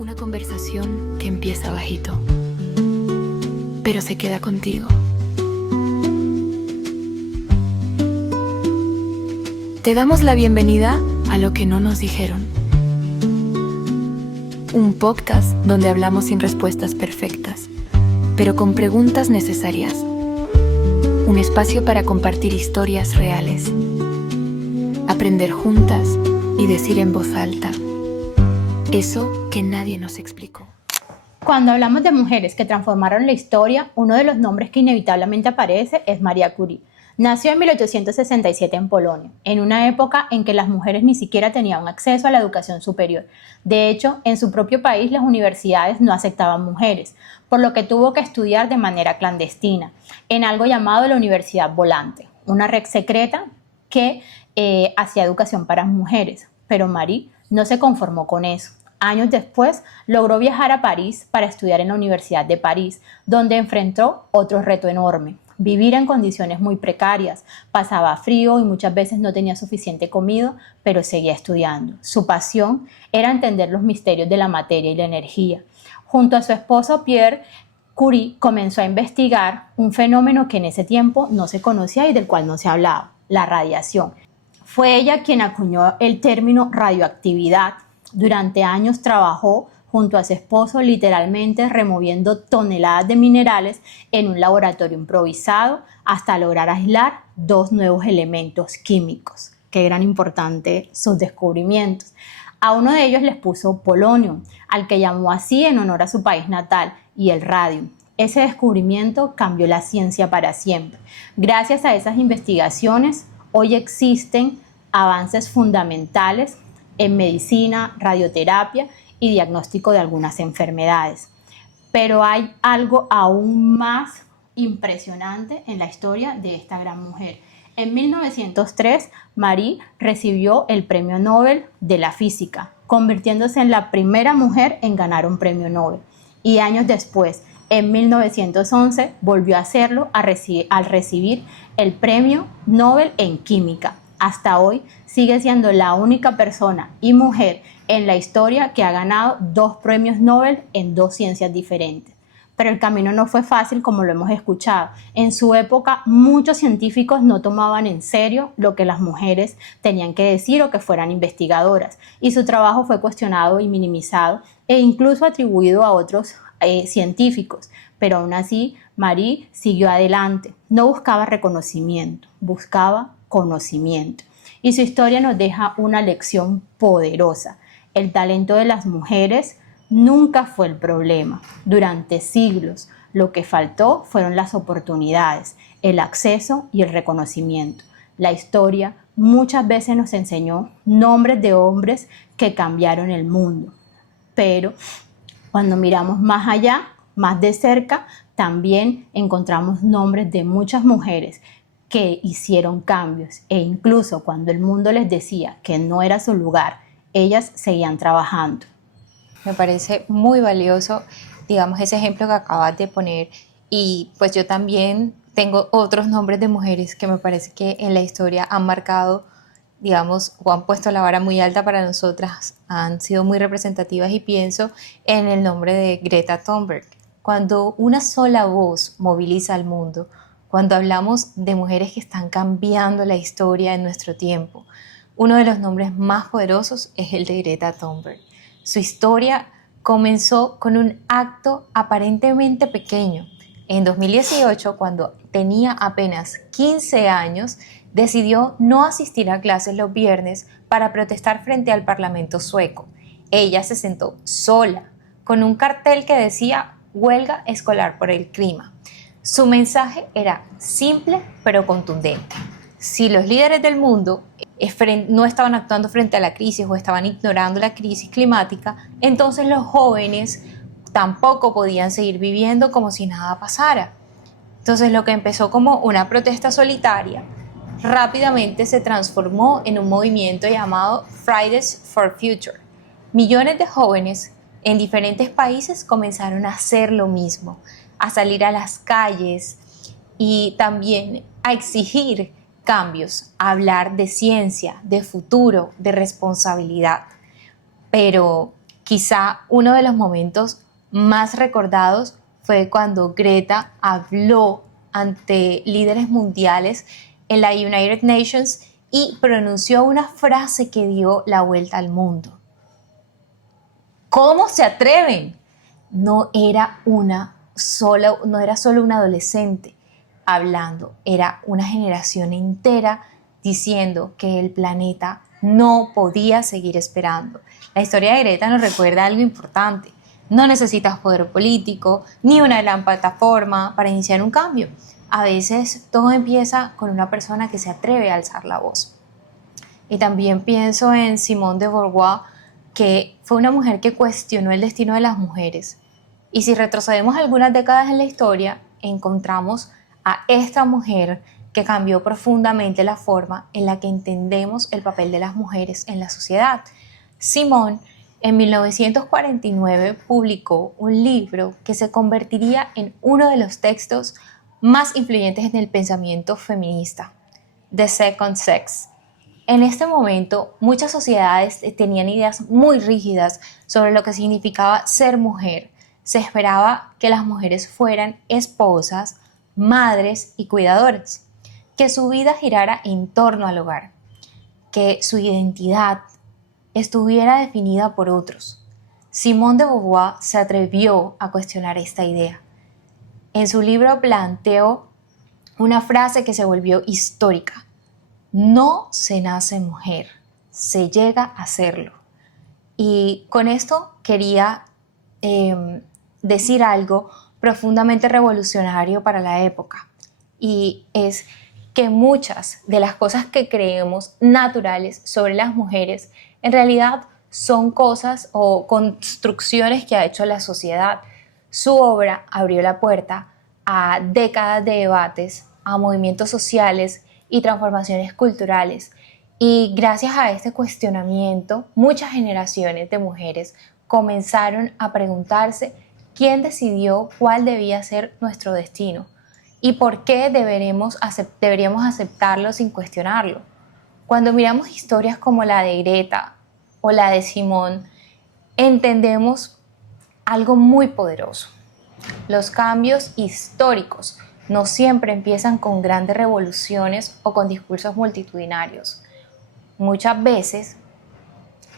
Una conversación que empieza bajito, pero se queda contigo. Te damos la bienvenida a Lo que no nos dijeron. Un podcast donde hablamos sin respuestas perfectas, pero con preguntas necesarias. Un espacio para compartir historias reales, aprender juntas y decir en voz alta eso que nadie nos explicó. Cuando hablamos de mujeres que transformaron la historia, uno de los nombres que inevitablemente aparece es María Curie. Nació en 1867 en Polonia, en una época en que las mujeres ni siquiera tenían acceso a la educación superior. De hecho, en su propio país las universidades no aceptaban mujeres, por lo que tuvo que estudiar de manera clandestina, en algo llamado la Universidad Volante, una red secreta que hacía educación para mujeres. Pero Marie no se conformó con eso. Años después, logró viajar a París para estudiar en la Universidad de París, donde enfrentó otro reto enorme: vivir en condiciones muy precarias. Pasaba frío y muchas veces no tenía suficiente comida, pero seguía estudiando. Su pasión era entender los misterios de la materia y la energía. Junto a su esposo Pierre, Curie comenzó a investigar un fenómeno que en ese tiempo no se conocía y del cual no se hablaba: la radiación. Fue ella quien acuñó el término radioactividad. Durante años trabajó junto a su esposo, literalmente removiendo toneladas de minerales en un laboratorio improvisado hasta lograr aislar 2 nuevos elementos químicos. Qué gran importante sus descubrimientos. A uno de ellos les puso polonio, al que llamó así en honor a su país natal, y el radium. Ese descubrimiento cambió la ciencia para siempre. Gracias a esas investigaciones, hoy existen avances fundamentales en medicina, radioterapia y diagnóstico de algunas enfermedades. Pero hay algo aún más impresionante en la historia de esta gran mujer. En 1903, Marie recibió el Premio Nobel de la Física, convirtiéndose en la primera mujer en ganar un premio Nobel. Y años después, en 1911, volvió a hacerlo al recibir el Premio Nobel en Química. Hasta hoy sigue siendo la única persona y mujer en la historia que ha ganado 2 premios Nobel en 2 ciencias diferentes. Pero el camino no fue fácil, como lo hemos escuchado. En su época, muchos científicos no tomaban en serio lo que las mujeres tenían que decir o que fueran investigadoras, y su trabajo fue cuestionado y minimizado e incluso atribuido a otros científicos. Pero aún así, Marie siguió adelante. No buscaba reconocimiento, buscaba conocimiento. Y su historia nos deja una lección poderosa. El talento de las mujeres nunca fue el problema. Durante siglos, lo que faltó fueron las oportunidades, el acceso y el reconocimiento. La historia muchas veces nos enseñó nombres de hombres que cambiaron el mundo. Pero cuando miramos más allá, más de cerca, también encontramos nombres de muchas mujeres que hicieron cambios, e incluso cuando el mundo les decía que no era su lugar, ellas seguían trabajando. Me parece muy valioso, digamos, ese ejemplo que acabas de poner, y pues yo también tengo otros nombres de mujeres que me parece que en la historia han marcado, digamos, o han puesto la vara muy alta para nosotras, han sido muy representativas, y pienso en el nombre de Greta Thunberg. Cuando una sola voz moviliza al mundo, cuando hablamos de mujeres que están cambiando la historia en nuestro tiempo, uno de los nombres más poderosos es el de Greta Thunberg. Su historia comenzó con un acto aparentemente pequeño. En 2018, cuando tenía apenas 15 años, decidió no asistir a clases los viernes para protestar frente al Parlamento sueco. Ella se sentó sola, con un cartel que decía "Huelga escolar por el clima". Su mensaje era simple pero contundente. Si los líderes del mundo no estaban actuando frente a la crisis o estaban ignorando la crisis climática, entonces los jóvenes tampoco podían seguir viviendo como si nada pasara. Entonces lo que empezó como una protesta solitaria rápidamente se transformó en un movimiento llamado Fridays for Future. Millones de jóvenes en diferentes países comenzaron a hacer lo mismo, a salir a las calles y también a exigir cambios, a hablar de ciencia, de futuro, de responsabilidad. Pero, Quizá uno de los momentos más recordados fue cuando Greta habló ante líderes mundiales en la United Nations y pronunció una frase que dio la vuelta al mundo. ¿Cómo se atreven? No era solo una adolescente hablando, era una generación entera diciendo que el planeta no podía seguir esperando. La historia de Greta nos recuerda algo importante. No necesitas poder político ni una gran plataforma para iniciar un cambio. A veces todo empieza con una persona que se atreve a alzar la voz. Y también pienso en Simone de Beauvoir, que fue una mujer que cuestionó el destino de las mujeres. Y si retrocedemos algunas décadas en la historia, encontramos a esta mujer que cambió profundamente la forma en la que entendemos el papel de las mujeres en la sociedad. Simone, en 1949, publicó un libro que se convertiría en uno de los textos más influyentes en el pensamiento feminista, The Second Sex. En este momento, muchas sociedades tenían ideas muy rígidas sobre lo que significaba ser mujer. Se esperaba que las mujeres fueran esposas, madres y cuidadoras, que su vida girara en torno al hogar, que su identidad estuviera definida por otros. Simone de Beauvoir se atrevió a cuestionar esta idea. En su libro planteó una frase que se volvió histórica: no se nace mujer, se llega a serlo. Y con esto quería decir algo profundamente revolucionario para la época, y es que muchas de las cosas que creemos naturales sobre las mujeres en realidad son cosas o construcciones que ha hecho la sociedad. Su obra abrió la puerta a décadas de debates, a movimientos sociales y transformaciones culturales. Y gracias a este cuestionamiento, muchas generaciones de mujeres comenzaron a preguntarse quién decidió cuál debía ser nuestro destino y por qué deberíamos aceptarlo sin cuestionarlo. Cuando miramos historias como la de Greta o la de Simone, entendemos algo muy poderoso. Los cambios históricos no siempre empiezan con grandes revoluciones o con discursos multitudinarios. Muchas veces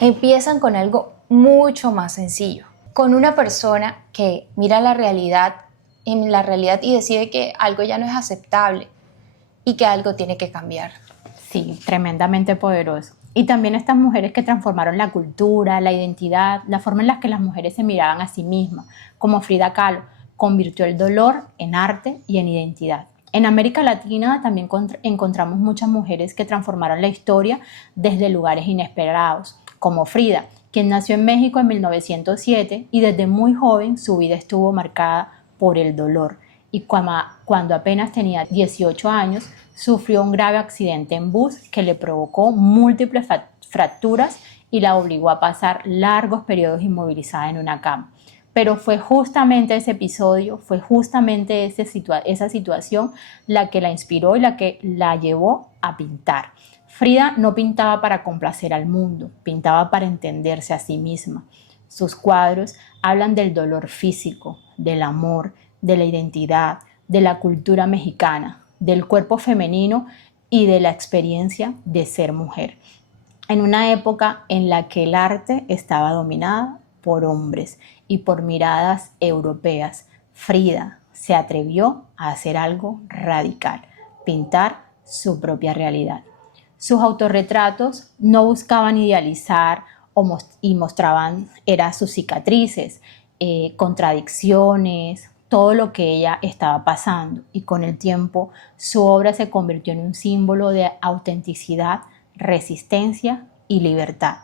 empiezan con algo mucho más sencillo, con una persona que mira la realidad y decide que algo ya no es aceptable y que algo tiene que cambiar. Sí, tremendamente poderoso. Y también estas mujeres que transformaron la cultura, la identidad, la forma en la que las mujeres se miraban a sí mismas, como Frida Kahlo, convirtió el dolor en arte y en identidad. En América Latina también encontramos muchas mujeres que transformaron la historia desde lugares inesperados, como Frida, quien nació en México en 1907 y desde muy joven su vida estuvo marcada por el dolor. Y cuando apenas tenía 18 años, sufrió un grave accidente en bus que le provocó múltiples fracturas y la obligó a pasar largos periodos inmovilizada en una cama. Pero fue justamente ese episodio, fue justamente esa situación la que la inspiró y la que la llevó a pintar. Frida no pintaba para complacer al mundo, pintaba para entenderse a sí misma. Sus cuadros hablan del dolor físico, del amor, de la identidad, de la cultura mexicana, del cuerpo femenino y de la experiencia de ser mujer. En una época en la que el arte estaba dominada por hombres y por miradas europeas, Frida se atrevió a hacer algo radical, pintar su propia realidad. Sus autorretratos no buscaban idealizar y mostraban sus cicatrices, contradicciones, todo lo que ella estaba pasando, y con el tiempo su obra se convirtió en un símbolo de autenticidad, resistencia y libertad.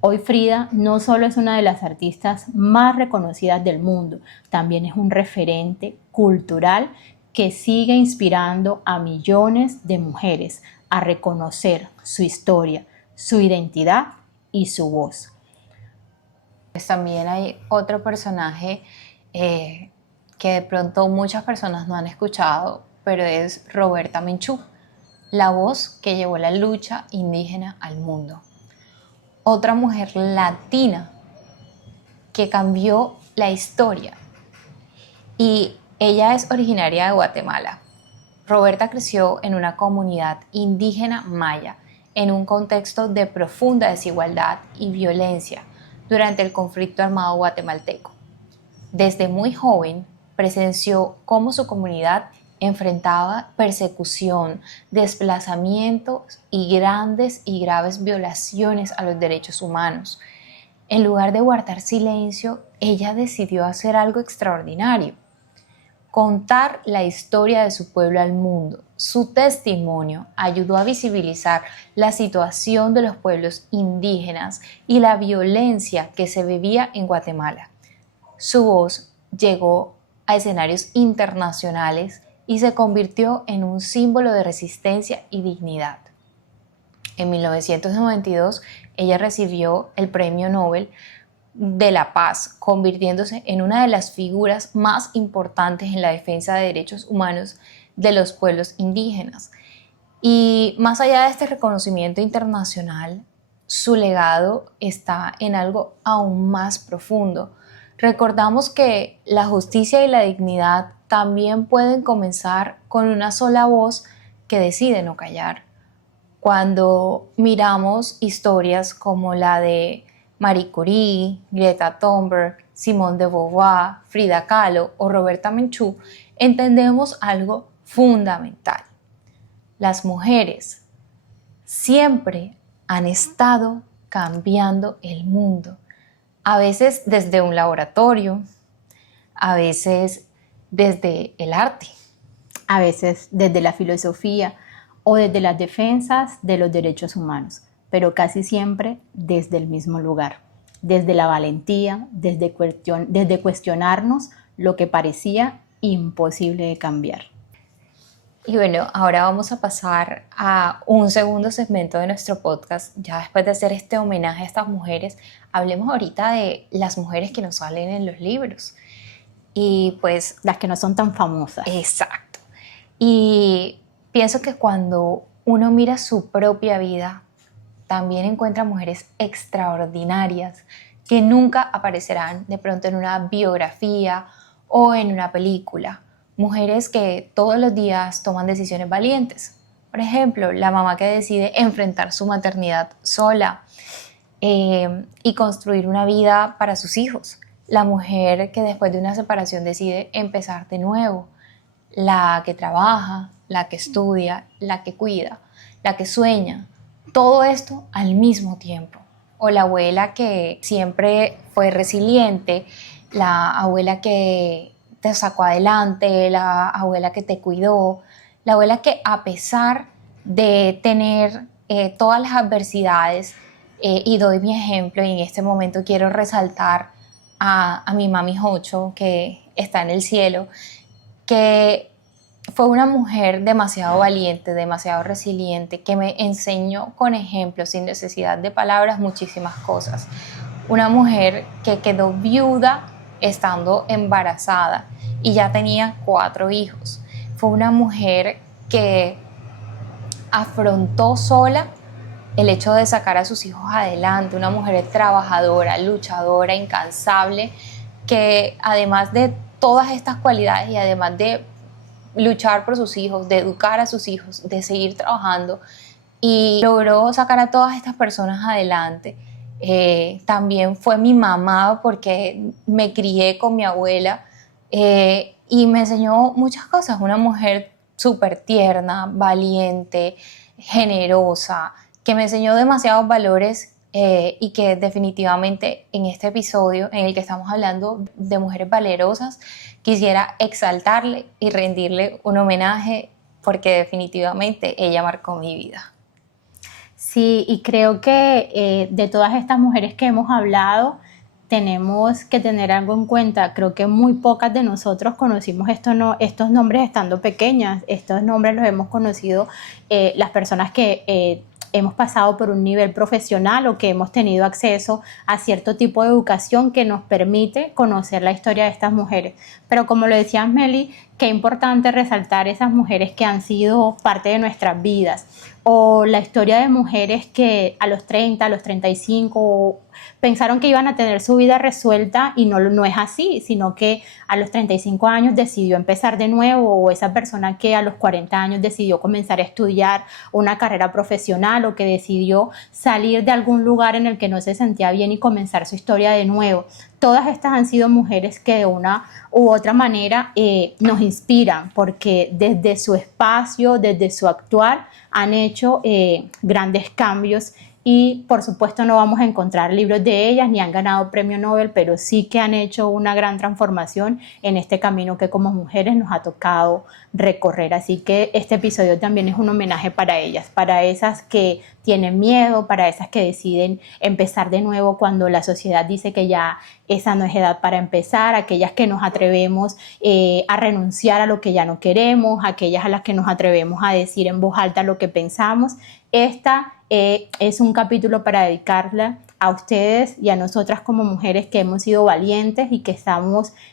Hoy Frida no solo es una de las artistas más reconocidas del mundo, también es un referente cultural que sigue inspirando a millones de mujeres a reconocer su historia, su identidad y su voz. Pues también hay otro personaje que de pronto muchas personas no han escuchado, pero es Roberta Menchú, la voz que llevó la lucha indígena al mundo. Otra mujer latina que cambió la historia. Y ella es originaria de Guatemala. Roberta creció en una comunidad indígena maya, en un contexto de profunda desigualdad y violencia durante el conflicto armado guatemalteco. Desde muy joven presenció cómo su comunidad enfrentaba persecución, desplazamientos y grandes y graves violaciones a los derechos humanos. En lugar de guardar silencio, ella decidió hacer algo extraordinario: contar la historia de su pueblo al mundo. Su testimonio ayudó a visibilizar la situación de los pueblos indígenas y la violencia que se vivía en Guatemala. Su voz llegó a escenarios internacionales y se convirtió en un símbolo de resistencia y dignidad. En 1992, ella recibió el Premio Nobel de la Paz, convirtiéndose en una de las figuras más importantes en la defensa de derechos humanos de los pueblos indígenas. Y más allá de este reconocimiento internacional, su legado está en algo aún más profundo. Recordamos que la justicia y la dignidad también pueden comenzar con una sola voz que decide no callar. Cuando miramos historias como la de Marie Curie, Greta Thunberg, Simone de Beauvoir, Frida Kahlo o Roberta Menchú, entendemos algo fundamental. Las mujeres siempre han estado cambiando el mundo, a veces desde un laboratorio, a veces desde el arte, a veces desde la filosofía o desde las defensas de los derechos humanos, pero casi siempre desde el mismo lugar, desde la valentía, desde cuestionarnos lo que parecía imposible de cambiar. Y bueno, ahora vamos a pasar a un segundo segmento de nuestro podcast. Ya después de hacer este homenaje a estas mujeres, hablemos ahorita de las mujeres que nos salen en los libros. Y pues las que no son tan famosas. Exacto. Y pienso que cuando uno mira su propia vida, también encuentra mujeres extraordinarias que nunca aparecerán de pronto en una biografía o en una película. Mujeres que todos los días toman decisiones valientes. Por ejemplo, la mamá que decide enfrentar su maternidad sola y construir una vida para sus hijos. La mujer que después de una separación decide empezar de nuevo. La que trabaja, la que estudia, la que cuida, la que sueña. Todo esto al mismo tiempo. O la abuela que siempre fue resiliente, la abuela que te sacó adelante, la abuela que te cuidó, la abuela que a pesar de tener todas las adversidades, y doy mi ejemplo, y en este momento quiero resaltar a mi mami Jocho, que está en el cielo, que fue una mujer demasiado valiente, demasiado resiliente, que me enseñó con ejemplos, sin necesidad de palabras, muchísimas cosas. Una mujer que quedó viuda estando embarazada y ya tenía 4 hijos. Fue una mujer que afrontó sola el hecho de sacar a sus hijos adelante, una mujer trabajadora, luchadora, incansable, que además de todas estas cualidades y además de luchar por sus hijos, de educar a sus hijos, de seguir trabajando, y logró sacar a todas estas personas adelante. También fue mi mamá, porque me crié con mi abuela y me enseñó muchas cosas. Una mujer súper tierna, valiente, generosa, que me enseñó demasiados valores y que definitivamente en este episodio en el que estamos hablando de mujeres valerosas, quisiera exaltarle y rendirle un homenaje, porque definitivamente ella marcó mi vida. Sí, y creo que de todas estas mujeres que hemos hablado, tenemos que tener algo en cuenta. Creo que muy pocas de nosotros conocimos estos nombres estando pequeñas. Estos nombres los hemos conocido las personas que hemos pasado por un nivel profesional o que hemos tenido acceso a cierto tipo de educación que nos permite conocer la historia de estas mujeres. Pero como lo decía Meli, qué importante resaltar esas mujeres que han sido parte de nuestras vidas, o la historia de mujeres que a los 30, a los 35 pensaron que iban a tener su vida resuelta y no es así, sino que a los 35 años decidió empezar de nuevo, o esa persona que a los 40 años decidió comenzar a estudiar una carrera profesional, o que decidió salir de algún lugar en el que no se sentía bien y comenzar su historia de nuevo. Todas estas han sido mujeres que de una u otra manera nos inspiran, porque desde su espacio, desde su actuar, han hecho grandes cambios. Y por supuesto no vamos a encontrar libros de ellas ni han ganado premio Nobel, pero sí que han hecho una gran transformación en este camino que como mujeres nos ha tocado recorrer. Así que este episodio también es un homenaje para ellas, para esas que tienen miedo, para esas que deciden empezar de nuevo cuando la sociedad dice que ya esa no es edad para empezar, aquellas que nos atrevemos a renunciar a lo que ya no queremos, aquellas a las que nos atrevemos a decir en voz alta lo que pensamos. Esta es un capítulo para dedicarla a ustedes y a nosotras como mujeres que hemos sido valientes y que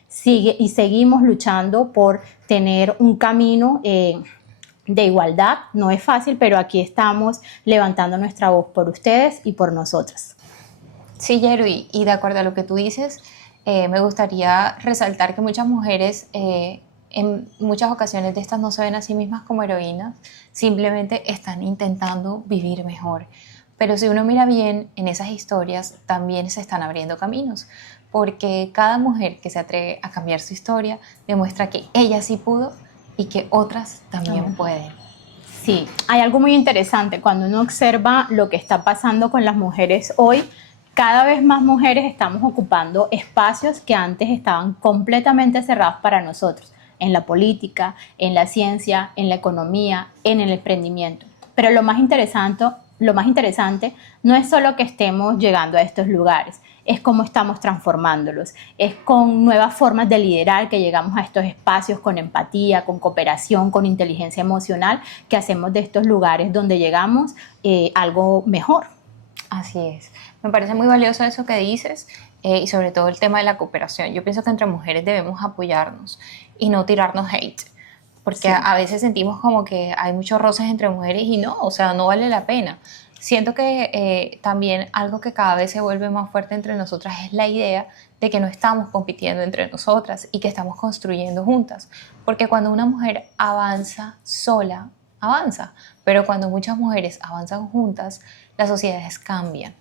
seguimos luchando por tener un camino de igualdad. No es fácil, pero aquí estamos levantando nuestra voz por ustedes y por nosotras. Sí, Yeru, y de acuerdo a lo que tú dices, me gustaría resaltar que muchas mujeres en muchas ocasiones de estas no se ven a sí mismas como heroínas, simplemente están intentando vivir mejor. Pero si uno mira bien en esas historias, también se están abriendo caminos, porque cada mujer que se atreve a cambiar su historia demuestra que ella sí pudo y que otras también pueden. Sí, hay algo muy interesante cuando uno observa lo que está pasando con las mujeres hoy. Cada vez más mujeres estamos ocupando espacios que antes estaban completamente cerrados para nosotros, en la política, en la ciencia, en la economía, en el emprendimiento. Pero lo más interesante no es solo que estemos llegando a estos lugares, es cómo estamos transformándolos, es con nuevas formas de liderar que llegamos a estos espacios con empatía, con cooperación, con inteligencia emocional, que hacemos de estos lugares donde llegamos algo mejor. Así es. Me parece muy valioso eso que dices y sobre todo el tema de la cooperación. Yo pienso que entre mujeres debemos apoyarnos y no tirarnos hate, porque sí, a veces sentimos como que hay muchos roces entre mujeres y no, o sea, no vale la pena. Siento que también algo que cada vez se vuelve más fuerte entre nosotras es la idea de que no estamos compitiendo entre nosotras y que estamos construyendo juntas, porque cuando una mujer avanza sola, avanza, pero cuando muchas mujeres avanzan juntas, las sociedades cambian.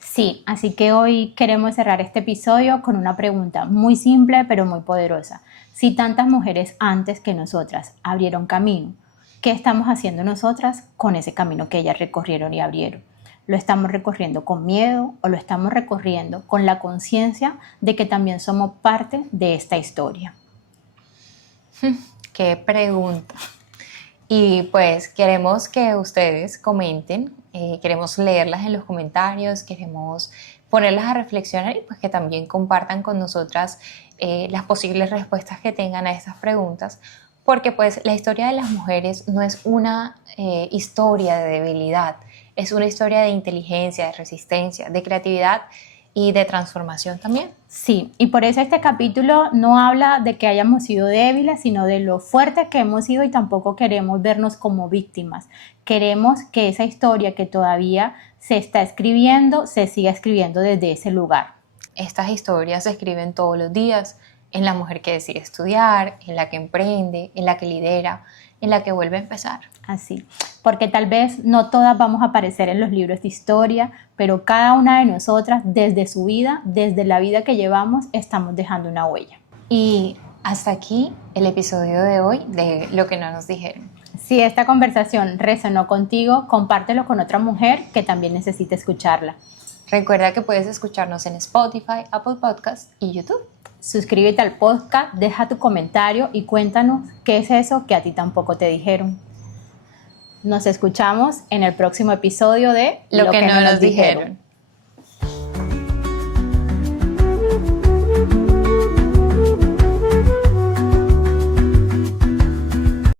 Sí, así que hoy queremos cerrar este episodio con una pregunta muy simple pero muy poderosa. Si tantas mujeres antes que nosotras abrieron camino, ¿qué estamos haciendo nosotras con ese camino que ellas recorrieron y abrieron? ¿Lo estamos recorriendo con miedo o lo estamos recorriendo con la conciencia de que también somos parte de esta historia? ¡Qué pregunta! Y pues queremos que ustedes comenten, queremos leerlas en los comentarios, queremos ponerlas a reflexionar y pues que también compartan con nosotras las posibles respuestas que tengan a estas preguntas, porque pues la historia de las mujeres no es una historia de debilidad, es una historia de inteligencia, de resistencia, de creatividad y de transformación también. Sí, y por eso este capítulo no habla de que hayamos sido débiles, sino de lo fuertes que hemos sido, y tampoco queremos vernos como víctimas. Queremos que esa historia que todavía se está escribiendo, se siga escribiendo desde ese lugar. Estas historias se escriben todos los días en la mujer que decide estudiar, en la que emprende, en la que lidera, en la que vuelve a empezar. Así, porque tal vez no todas vamos a aparecer en los libros de historia, pero cada una de nosotras, desde su vida, desde la vida que llevamos, estamos dejando una huella. Y hasta aquí el episodio de hoy de Lo que no nos dijeron. Si esta conversación resonó contigo, compártelo con otra mujer que también necesite escucharla. Recuerda que puedes escucharnos en Spotify, Apple Podcasts y YouTube. Suscríbete al podcast, deja tu comentario y cuéntanos qué es eso que a ti tampoco te dijeron. Nos escuchamos en el próximo episodio de Lo que no nos dijeron.